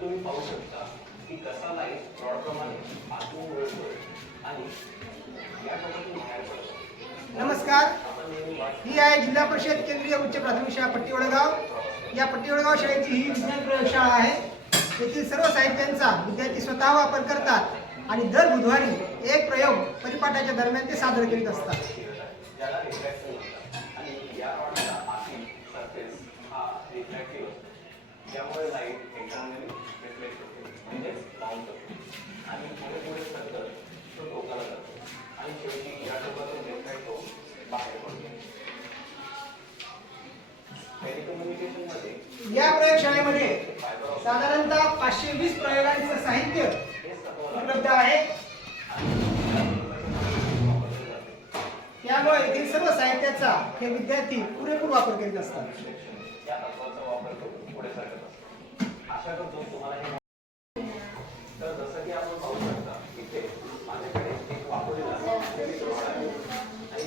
तुम्ही पाहू शकता की कसा लाईट प्रमाणे आतून वळतोय आणि या टोकातून बाहेर पडतो. नमस्कार, ही आहे जिल्हा परिषद केंद्रीय उच्च प्राथमिक शाळा पट्टी वडगाव. या पट्टी वडगाव शाळेची ही विज्ञान प्रयोगशाळा आहे. येथील सर्व साहित्यांचा विद्यार्थी स्वतः वापर करतात आणि दर बुधवारी एक प्रयोग परिपाठाच्या दरम्यान ते सादर करीत असतात. ज्याला रिफ्रॅक्शन म्हणतात आणि या रॉडचा आतील सरफेस हा रिफ्रॅक्टिव्ह असतो, ज्यामुळे लाईट एक्झाममध्ये रिफ्लेक्ट होते म्हणजेच बाउन्स होते आणि पुढे पुढे सरकत तो टोकाला जातो आणि शेवटी या टोकातून रिफ्रॅक्ट होऊन बाहेर पडतो. टेलिकम्युनिकेशनमध्ये या प्रयोगशाळेमध्ये साधारणतः 520 प्रयोगांचं साहित्य उपलब्ध आहे. त्यामुळे येथील सर्व साहित्याचा हे विद्यार्थी पुरेपूर वापर करीत असतात. या तत्वाचा वापर करून पुढे सरकत असतात. आशा करतो तुम्हाला हे तर जसं की आपण पाहू शकता इथे माझ्याकडे एक वापरलेला रॉड आहे आणि